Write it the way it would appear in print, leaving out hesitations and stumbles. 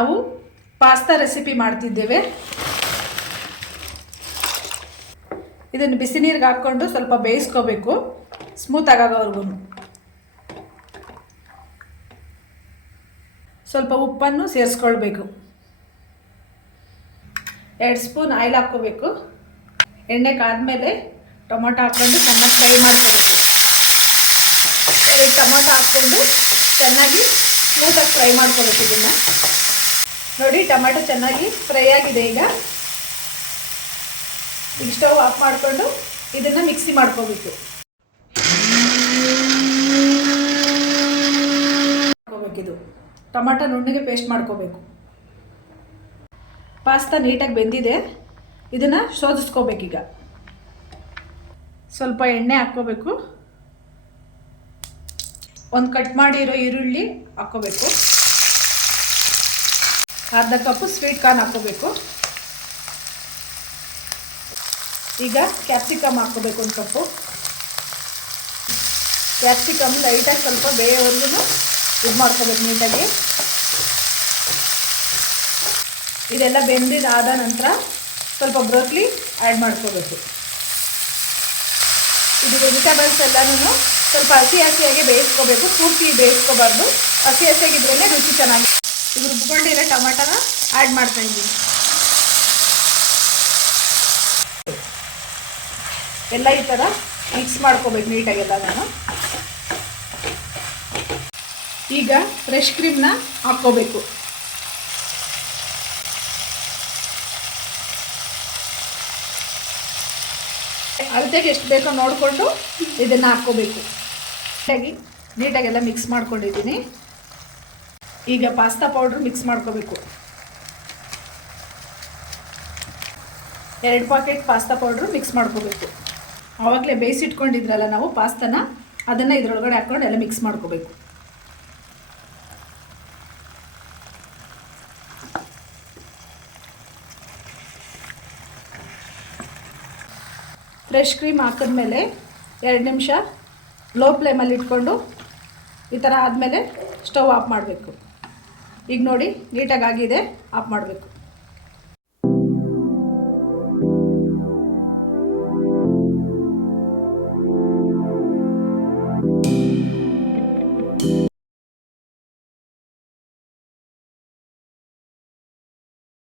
ನಾವು pasta recipe ಮಾಡ್ತಿದ್ದೇವೆ. ಇದನ್ನು ಬಿಸಿ ನೀರಿಗೆ ಹಾಕ್ಕೊಂಡು ಸ್ವಲ್ಪ ಬೇಯಿಸ್ಕೋಬೇಕು, ಸ್ಮೂತ್ ಆಗೋವರೆಗೂ. ಸ್ವಲ್ಪ ಉಪ್ಪನ್ನು ಸೇರಿಸ್ಕೊಳ್ಬೇಕು. 2 ಸ್ಪೂನ್ ಆಯಿಲ್ ಹಾಕ್ಕೋಬೇಕು. ಎಣ್ಣೆ ಕಾದ್ಮೇಲೆ ಟೊಮೊಟೊ ಹಾಕ್ಕೊಂಡು ಚೆನ್ನಾಗಿ ಫ್ರೈ ಮಾಡ್ಕೋಬೇಕು. 2 ಟೊಮೊಟೊ ಹಾಕ್ಕೊಂಡು ಚೆನ್ನಾಗಿ ಸ್ಮೂತಾಗಿ ಫ್ರೈ ಮಾಡ್ಕೋಬೇಕು. ಇದನ್ನು ನೋಡಿ, ಟೊಮೆಟೊ ಚೆನ್ನಾಗಿ ಫ್ರೈ ಆಗಿದೆ. ಈಗ ಸ್ಟವ್ ಆಫ್ ಮಾಡಿಕೊಂಡು ಇದನ್ನು ಮಿಕ್ಸಿ ಮಾಡ್ಕೋಬೇಕು. ಇದು ಟೊಮೆಟೊ ನುಣ್ಣಗೆ ಪೇಸ್ಟ್ ಮಾಡ್ಕೋಬೇಕು. ಪಾಸ್ತಾ ನೀಟಾಗಿ ಬೆಂದಿದೆ. ಇದನ್ನು ಶೋಧಿಸ್ಕೋಬೇಕೀಗ. ಸ್ವಲ್ಪ ಎಣ್ಣೆ ಹಾಕ್ಕೋಬೇಕು. ಒಂದು ಕಟ್ ಮಾಡಿರೋ ಈರುಳ್ಳಿ ಹಾಕ್ಕೋಬೇಕು. ಅರ್ಧ ಕಪ್ಪು ಸ್ವೀಟ್ ಕಾರ್ನ್ ಹಾಕ್ಕೋಬೇಕು. ಈಗ ಕ್ಯಾಪ್ಸಿಕಮ್ ಹಾಕ್ಕೋಬೇಕು. 1 ಕಪ್ಪು ಕ್ಯಾಪ್ಸಿಕಮ್ ಲೈಟಾಗಿ ಸ್ವಲ್ಪ ಬೇಯೋವರೆಗೂ ಇದು ಮಾಡ್ಕೋಬೇಕು ನೀಟಾಗಿ. ಇದೆಲ್ಲ ಬೆಂದಿದ್ದಾದ ನಂತರ ಸ್ವಲ್ಪ ಬ್ರೋಕ್ಲಿ ಆ್ಯಡ್ ಮಾಡ್ಕೋಬೇಕು. ಇದು ವೆಜಿಟೇಬಲ್ಸ್ ಎಲ್ಲನೂ ಸ್ವಲ್ಪ ಹಸಿಯಾಗಿ ಬೇಯಿಸ್ಕೋಬೇಕು. ಪೂರ್ತಿ ಬೇಯಿಸ್ಕೋಬಾರ್ದು. ಹಸಿಯಾಗಿದ್ರೇ ರುಚಿ ಚೆನ್ನಾಗಿ. ಇದು ರುಬ್ಕೊಂಡಿರೋ ಟೊಮೆಟೊನ ಆ್ಯಡ್ ಮಾಡ್ತಾಯಿದ್ದೀನಿ. ಎಲ್ಲ ಈ ಥರ ಮಿಕ್ಸ್ ಮಾಡ್ಕೋಬೇಕು ನೀಟಾಗಿ ಎಲ್ಲನೂ. ಈಗ ಫ್ರೆಶ್ ಕ್ರೀಮ್ನ ಹಾಕ್ಕೋಬೇಕು. ಅಳತೆಗೆ ಎಷ್ಟು ಬೇಕೋ ನೋಡಿಕೊಂಡು ಇದನ್ನು ಹಾಕ್ಕೋಬೇಕು. ನೀಟಾಗೆಲ್ಲ ಮಿಕ್ಸ್ ಮಾಡ್ಕೊಂಡಿದ್ದೀನಿ. ಈಗ ಪಾಸ್ತಾ ಪೌಡ್ರ್ ಮಿಕ್ಸ್ ಮಾಡ್ಕೋಬೇಕು. 2 ಪಾಕೆಟ್ ಪಾಸ್ತಾ ಪೌಡ್ರು ಮಿಕ್ಸ್ ಮಾಡ್ಕೋಬೇಕು. ಆವಾಗಲೇ ಬೇಯಿಸಿಟ್ಕೊಂಡಿದ್ರಲ್ಲ ನಾವು ಪಾಸ್ತಾನ, ಅದನ್ನು ಇದರೊಳಗಡೆ ಹಾಕ್ಕೊಂಡು ಎಲ್ಲ ಮಿಕ್ಸ್ ಮಾಡ್ಕೋಬೇಕು. ಫ್ರೆಶ್ ಕ್ರೀಮ್ ಹಾಕಿದ್ಮೇಲೆ 2 ನಿಮಿಷ ಲೋ ಫ್ಲೇಮಲ್ಲಿ ಇಟ್ಕೊಂಡು ಈ ಥರ ಆದಮೇಲೆ ಸ್ಟವ್ ಆಫ್ ಮಾಡಬೇಕು. ಈಗ ನೋಡಿ ನೀಟಾಗಿ ಆಗಿದೆ, ಆಫ್ ಮಾಡಬೇಕು.